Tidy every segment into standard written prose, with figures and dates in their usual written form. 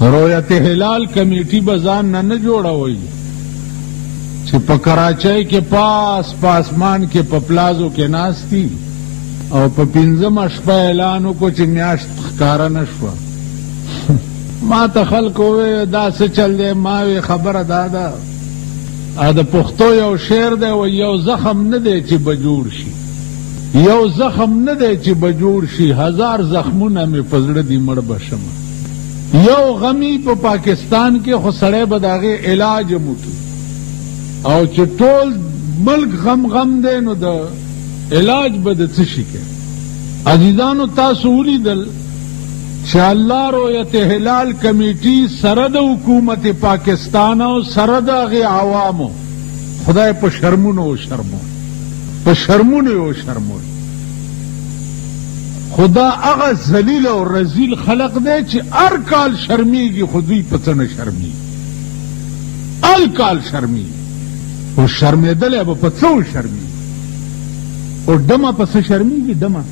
رویت هلال کمیټي به ځان نه جوړوي چې په کراچۍ کې پاس پاسمان کې په پلازو کې ناستی او په 15 شپه اعلان وکړو چې میاشت ښکاره نه شوه. ما ته خلکو وویل دا څه چل دی؟ ما وی خبره دا ده د پښتو یو شعر دی و یو زخم نه دی چې به جوړ شي، یو زخم نه دی چې به جوړ شي، 1000 زخمونه مې په زړه دي مړ به شمه. یو غمی په پاکستان کې خو سړی به د هغې علاج موکي او چې ټول ملک غم دی نو د علاج به د څه شي کوي؟ عزیزانو تاسو ولیدل چې الله رویت هلال کمیټي سره د حکومت پاکستان او سره د هغې عوامو خدای په شرمونو وشرمول، په شرمونو یې وشرمول. خدا هغه ذلیل او رذیل خلق دی چې هر کال شرمیږي خو دوی په څه نه شرمیږي، هر کال شرمیږي خو شرمېدلی به په څه وشرمیږي؟ او ډمه په څه شرمیږي؟ ډمه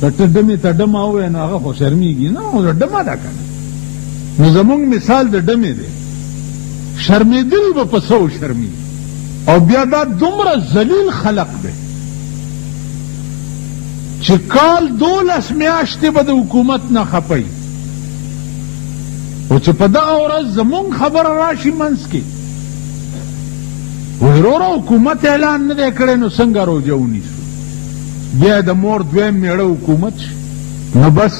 ته ډمې ته ډمه ووایه نو هغه خو شرمیږي نه، خو ډمه ده که نه. نو زمونږ مثال د ډمې دی، شرمېدل به په څه وشرمیږي؟ او بیا دا دومره ذلیل خلق دی چې کال 12 میاشتې به د حکومت نه خپوي او چې په دغه ورځ زمونږ خبره راشي منځ کې وروره حکومت اعلان نه دی کړی نو څنګه روژه ونیسو؟ بیا د مور دویم میړه حکومت شي. نو بس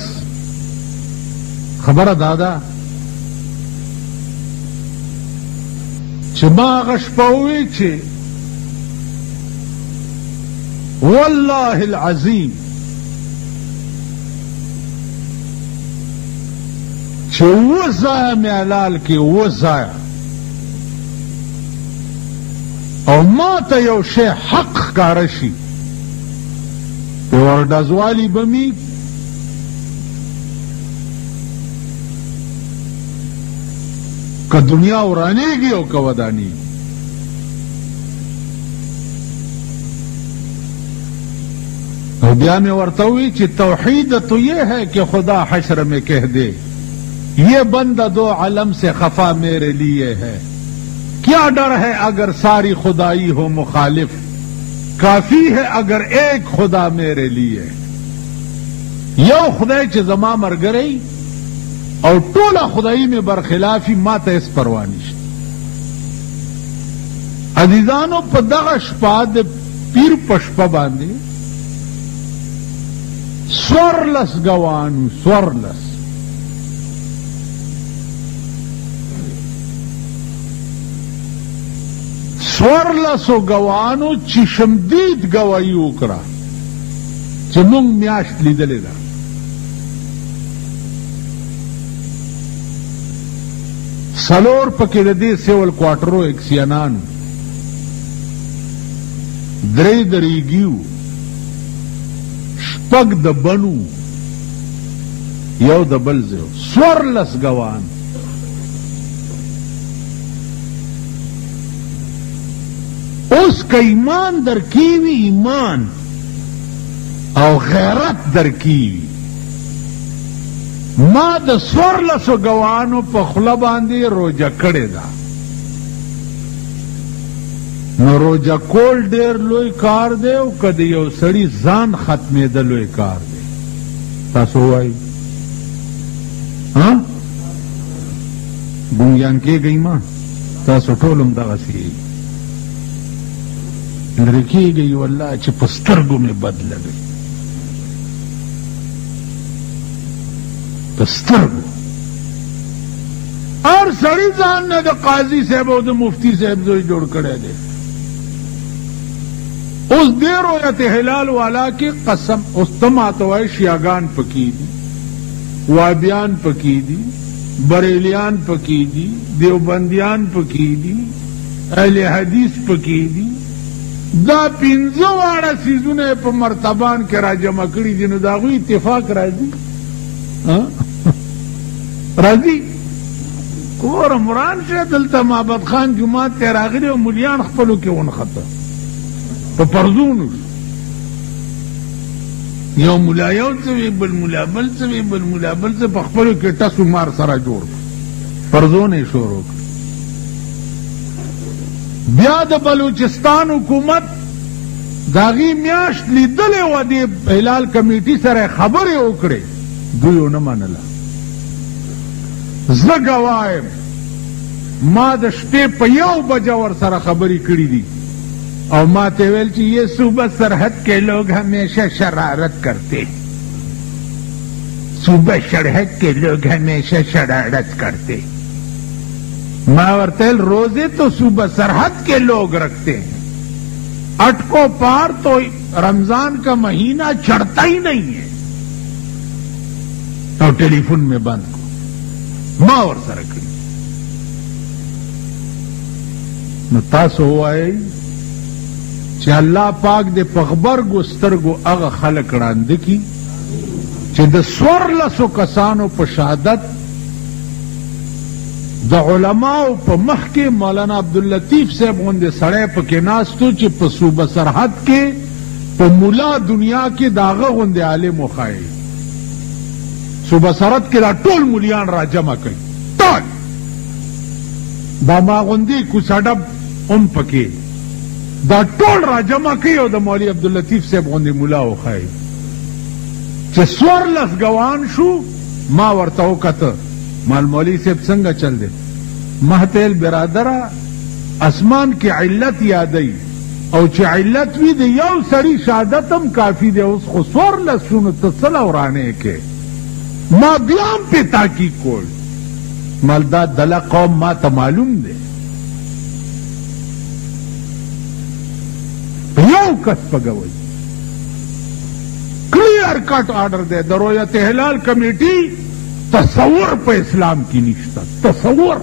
خبره دا ده چې ما هغه شپه ووی چې والله العظیم چې 7 ځایه مې حلال کې 7 ځایه او ما ته یو شی حق ښکاره شي په ورډزوالي به مې که دنیا ورانېږي او که ودانېږي. اور بیا میں ورته ہوئی کہ توحید تو یہ ہے کہ خدا حشر میں کہہ دے یہ بندہ 2 عالم سے خفا میرے لیے ہے، کیا ڈر ہے اگر ساری خدائی ہو مخالف، کافی ہے اگر ایک خدا میرے لیے. یو خدای چې زما مرګری او ټوله خدایي مې برخلافي ما ته هېڅ پروا نشته. عزیزانو په دغه شپه د پیر په شپه باندې 14 ګوانو 14 ګوانو چې شمدید ګوايي وکړه چې مونږ میاشت لیدلې ده. څلور پکې د دې سیول کوارټرو اکسیانانو، 3 د ریګیو، 6 د بنو، یو د بل ځای 14 ګوان. اوس که ایمان در کیوی ایمان او غیرت در کیوی ما د 14 ګوانو په خوله باندې روجه کړې ده. نو روجه کول ډېر لوی کار دی او که د یو سړي ځان ختمېده لوی کار دی. تاسو وایي ګونګیان کېږئ ما تاسو ټول هم دغسې لرې کېږئ والله چې په سترګو مې بد لګئ، په سترګو. هر سړي ځان نه د قاضي صاحب او د مفتي صاحب زوی جوړ کړی دی. اوس دې رویت هلال والا کې قسم اوس ته ماته وایي شیعګان پکې دي، وابیان پکې دي، بریلیان پکې دي، دیوبندیان پکې دي، اهل حدیث پکې دي. دا 15 واړه څیزونه په مرتبان کې را جمع کړي دي. نو د هغوی اتفاق راځي راځي کور مران شه دلته معبد خان جومات ته راغلي او مولیان خپلو کې ونښته په پرزونو. یو ملا یو څه وی بل ملا بل څه وی بل ملا بل څه په خپلو کې ټسو مار سره جوړ پرزونه یې شروع کړ. بیا د بلوچستان حکومت د هغې میاشت لیدلې وه دې هلال کمیټي سره خبرې وکړې، دوی ونه منله. زه ګواه یم ما د شپې په 1 بجه ورسره خبرې کړي دي اور ما ته ویل چې یہ صوبہ سرحد کے لوگ ہمیشہ شرارت کرتے، صوبہ سرحد کے لوگ ہمیشہ شرارت کرتے. ما ورته روزے تو صوبہ سرحد کے لوگ رکھتے ہیں، اٹکو پار تو رمضان کا مہینہ چڑھتا ہی نہیں ہے. اور ٹیلی فون میں بند کو ما ورسره کړي. نو تاسو وایئ چې الله پاک دې په غبرګو سترګو هغه خلک ړانده کي چې د 14 کسانو په شهادت د علماو په مخ کې مولانا عبداللطیف صاحب غوندې سړی پکې ناست و چې په صوبه سرحد کې په مولا دنیا کې د هغه غوندې عالم وښایي. صوبه سرحد کې دا ټول مولیان را جمع کوي، ټول دا ما غوندې کوڅه هم پکې دا ټول را جمع کوي او د مولوي عبداللطیف صاحب غوندې مولا وښایي. چې 14 ګوان شو ما ورته وکته مال مولوي صاحب څنګه چل دی؟ ما ته ویل برادره اسمان کې علت یادوي او چې علت وي د یو سړي شهادت هم کافي دی. اوس خو 14 شونو ته څه لورانې کې ما بیا هم پې تحقیق کول مال دا دله قوم ما ته معلوم دی. یو کس پګوي کلیر کٹ آرڈر دے د رویت ہلال کمیٹی تصور په اسلام کی نشتا. تصور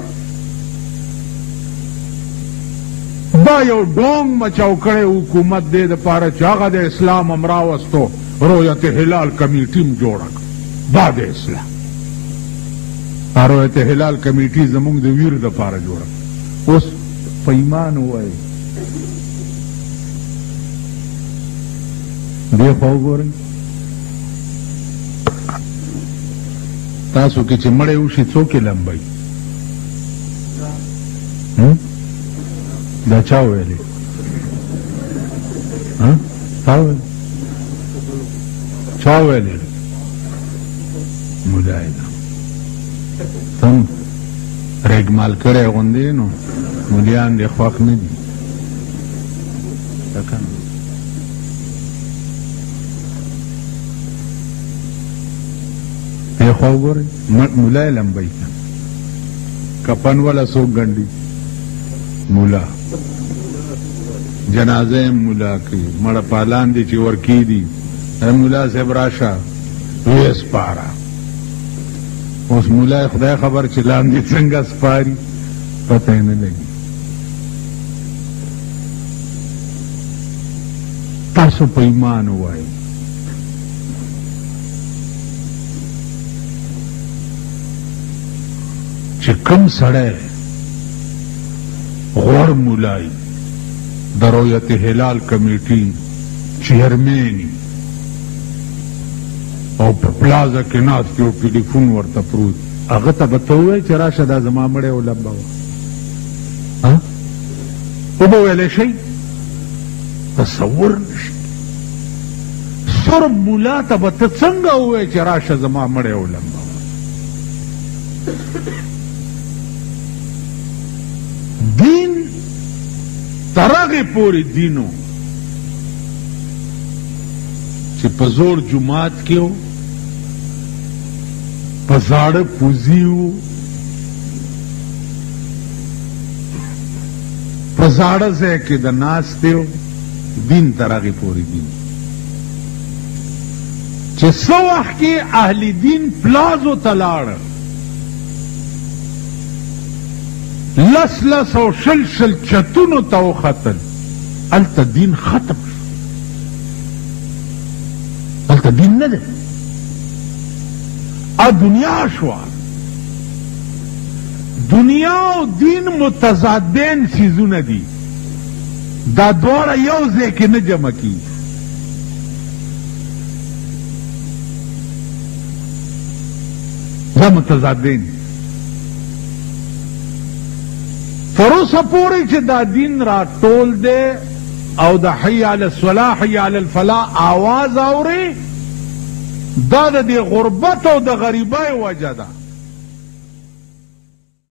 دا یو ډونګ مچاو کړی حکومت دې د پاره چې هغه د اسلام امراوستو رویت هلال کمیټي م جوړه کړه. دا د اسلام رویت هلال کمیټي زمونږ د ویر د پاره جوړه. اوس په ایمان ووایي دې خوا وګورئ تاسو کې چې مړی وشي څوک یې لمبوي؟ دا چا ویلې؟ چا ویلې؟ مولا یې تم ریګمال کړی غوندې نو مولیان دې خوښ نه دي. خوا وګورئ مولا یې لمبوي کفن والا څوک ګنډي؟ مولا. جنازه یې مولا کوي، مړه پالان دي چې ورکی دي مولا صاحب راشه ویې سپاره. اوس مولا یې خدای خبر چې لاندې څنګه سپاري پته یې نه لګي. تاسو په ایمان ووایئ چې کوم سړی غوړ مولای د رویت هلال کمیټي چیرمین او په پلازه کې ناست یو ټلیفون ورته پروت هغه ته به ته ووایې چې راشه دا زما مړی ولمبوه؟ وبه ویلی شئ؟ تصور نشي. سر مولا ته به ته څنګه ووایې چې راشه زما مړی ولمبوه؟ دین ترغه پوری دینو چې په زور جماعت کې و په زاړه پوزي و په زاړه ځای کې د ناستې و دین ترغه پوری دین چې څه وخت کې اهل دین پلازو ته لاړه لس او شل چتونو ته وختل هلته دین ختم شو. هلته دین نه دی دنیا شوه. دنیا او دین متضادین څیزونه دي دا دواړه یو ځای کې نه جمع کېږي. دا متضادین تر اوسه پورې چې دا دین را ټول دی او د حی علی الصلاح حی علی الفلاح آواز اوري دا د دې غربت او د غریبۍ وجه ده